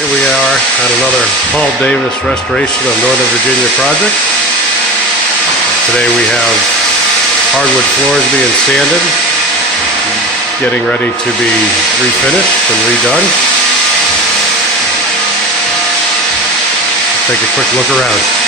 Here we are at another Paul Davis restoration of Northern Virginia project. Today we have hardwood floors being sanded, getting ready to be refinished and redone. Let's take a quick look around.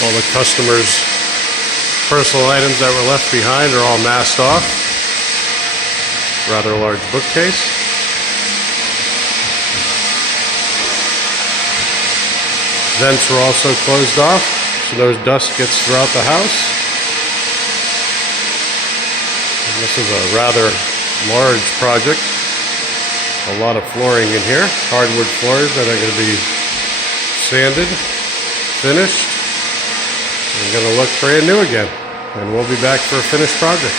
All the customers' personal items that were left behind are all masked off. Rather large bookcase. Vents were also closed off, so no dust gets throughout the house. And this is a rather large project. A lot of flooring in here. Hardwood floors that are going to be sanded, finished. It's going to look brand new again, and we'll be back for a finished project.